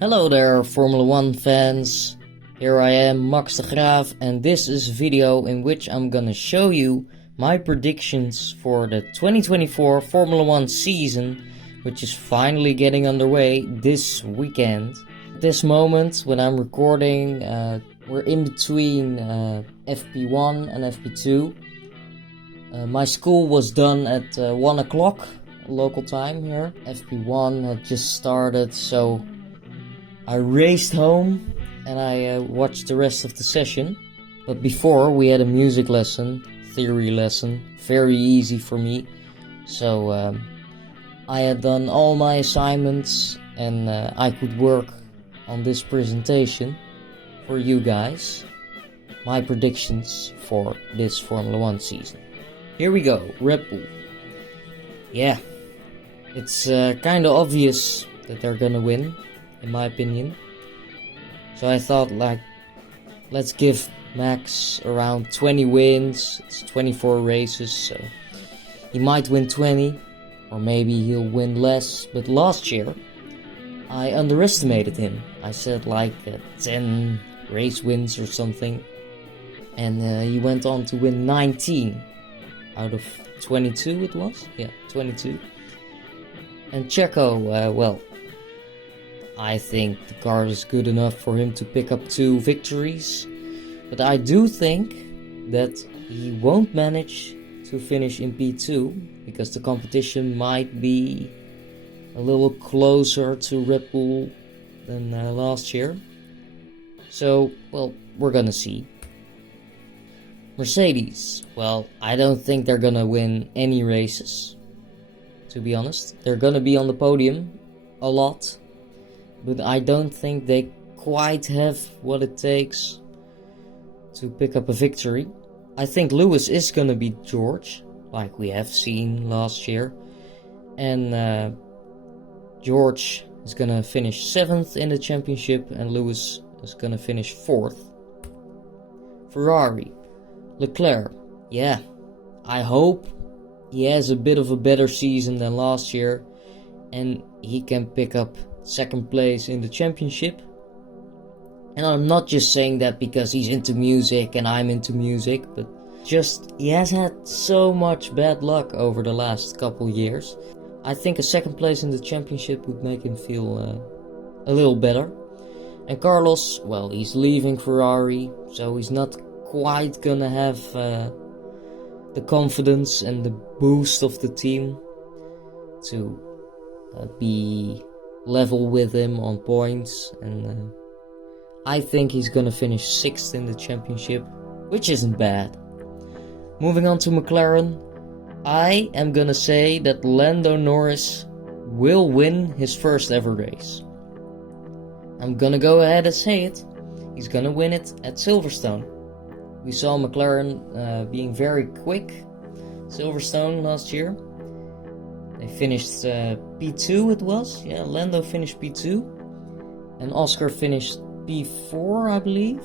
Hello there, Formula 1 fans. Here I am, Max de Graaf, and this is a video in which I'm gonna show you my predictions for the 2024 Formula 1 season, which is finally getting underway this weekend. At this moment, when I'm recording, we're in between FP1 and FP2. My school was done at 1 o'clock local time here. FP1 had just started, so I raced home and I watched the rest of the session. But before, we had a music lesson, theory lesson, very easy for me. So I had done all my assignments and I could work on this presentation for you guys. My predictions for this Formula 1 season. Here we go, Red Bull. Yeah, it's kind of obvious that they're gonna win, in my opinion. So I thought, let's give Max around 20 wins. It's 24 races, so he might win 20, or maybe he'll win less. But last year, I underestimated him. I said 10 race wins or something, and he went on to win 19 out of 22 it was? Yeah, 22. And Checo, well, I think the car is good enough for him to pick up 2 victories. But I do think that he won't manage to finish in P2 because the competition might be a little closer to Red Bull than last year. So, well, we're gonna see. Mercedes, well, I don't think they're gonna win any races, to be honest. They're gonna be on the podium a lot, but I don't think they quite have what it takes to pick up a victory. I think Lewis is gonna beat George, like we have seen last year, and George is gonna finish 7th in the championship and Lewis is gonna finish 4th. Ferrari, Leclerc, yeah, I hope he has a bit of a better season than last year and he can pick up 2nd place in the championship. And I'm not just saying that because he's into music and I'm into music, but just he has had so much bad luck over the last couple years. I think a 2nd place in the championship would make him feel a little better. And Carlos, well, he's leaving Ferrari, so he's not quite gonna have the confidence and the boost of the team to be level with him on points, and I think he's gonna finish 6th in the championship, which isn't bad. Moving on to McLaren, I am gonna say that Lando Norris will win his first ever race. I'm gonna go ahead and say it. He's gonna win it at Silverstone. We saw McLaren being very quick Silverstone last year. They finished P2 it was. Yeah, Lando finished P2. And Oscar finished P4, I believe.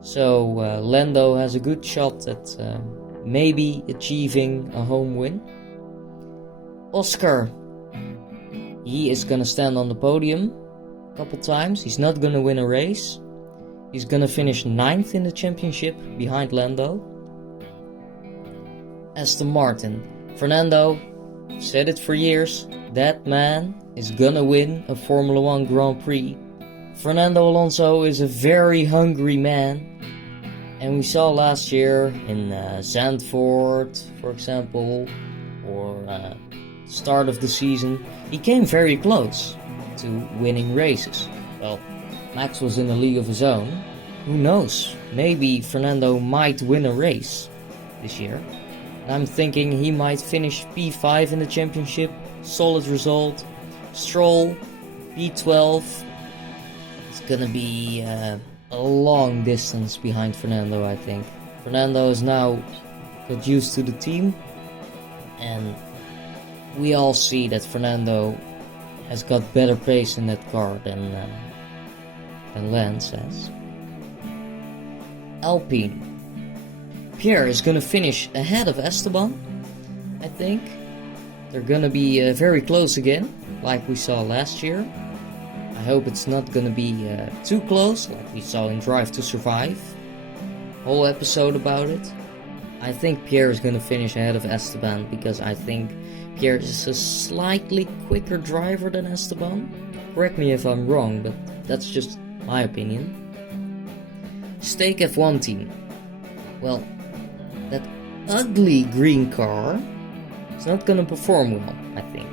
So Lando has a good shot at maybe achieving a home win. Oscar, he is gonna stand on the podium a couple times. He's not gonna win a race. He's gonna finish 9th in the championship behind Lando. Aston Martin, Fernando, said it for years, that man is gonna win a Formula 1 Grand Prix. Fernando Alonso is a very hungry man, and we saw last year in Zandvoort, for example, or start of the season, he came very close to winning races. Well, Max was in a league of his own. Who knows? Maybe Fernando might win a race this year. And I'm thinking he might finish P5 in the championship. Solid result. Stroll, P12. It's gonna be a long distance behind Fernando, I think. Fernando is now got used to the team. And we all see that Fernando has got better pace in that car than Lance has. Alpine. Pierre is gonna finish ahead of Esteban, I think. They're gonna be very close again, like we saw last year. I hope it's not gonna be too close, like we saw in Drive to Survive. Whole episode about it. I think Pierre is gonna finish ahead of Esteban because I think Pierre is a slightly quicker driver than Esteban. Correct me if I'm wrong, but that's just my opinion. Stake F1 team. Well, that ugly green car is not gonna perform well, I think.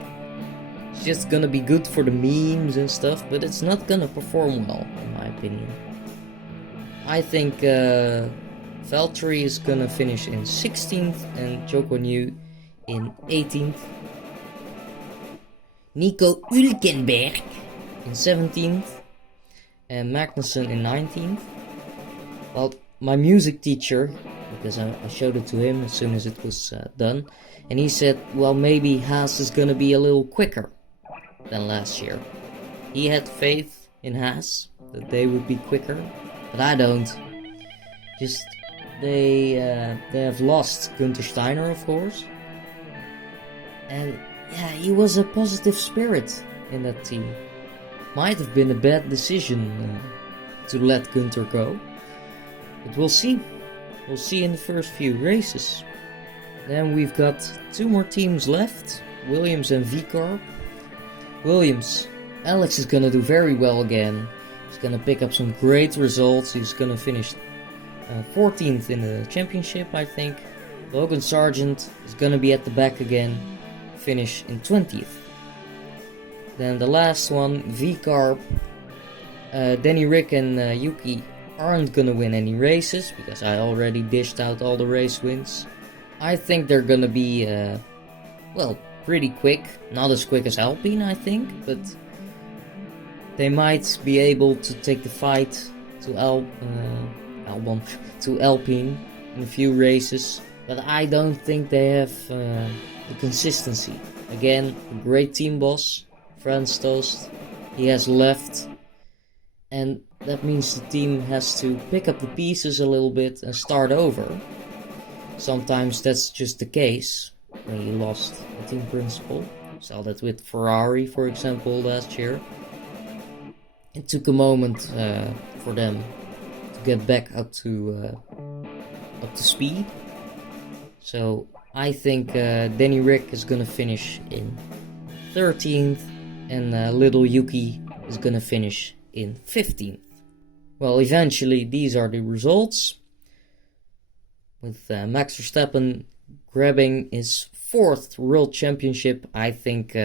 It's just gonna be good for the memes and stuff, but it's not gonna perform well, in my opinion. I think Valtteri is gonna finish in 16th and Zhou Guanyu in 18th. Nico Hülkenberg in 17th and Magnussen in 19th. Well, my music teacher, because I showed it to him as soon as it was done, and he said, well, maybe Haas is gonna be a little quicker than last year. He had faith in Haas that they would be quicker, but I don't. Just they have lost Günther Steiner, of course, and yeah, he was a positive spirit in that team. Might have been a bad decision to let Günther go, but we'll see. We'll see in the first few races. Then we've got 2 more teams left, Williams and VCarb. Williams, Alex is gonna do very well again. He's gonna pick up some great results. He's gonna finish 14th in the championship, I think. Logan Sargent is gonna be at the back again, finish in 20th. Then the last one, VCarb. Danny Rick and Yuki aren't gonna win any races because I already dished out all the race wins. I think they're gonna be, well, pretty quick. Not as quick as Alpine, I think, but they might be able to take the fight to Albon to Alpine in a few races. But I don't think they have the consistency. Again, a great team boss, Franz Tost. He has left, and that means the team has to pick up the pieces a little bit and start over. Sometimes that's just the case when you lost a team principal. We saw that with Ferrari, for example, last year. It took a moment for them to get back up to speed. So I think Danny Rick is gonna finish in 13th, and little Yuki is gonna finish in 15th. Well, eventually these are the results, with Max Verstappen grabbing his 4th World Championship. I think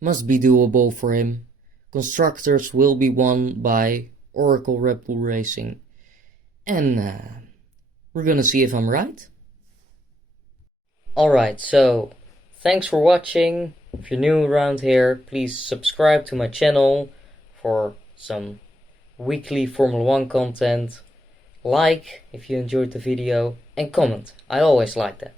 must be doable for him. Constructors will be won by Oracle Red Bull Racing, and we're gonna see if I'm right. Alright, so thanks for watching. If you're new around here, please subscribe to my channel for some weekly Formula 1 content. Like if you enjoyed the video, and comment. I always like that.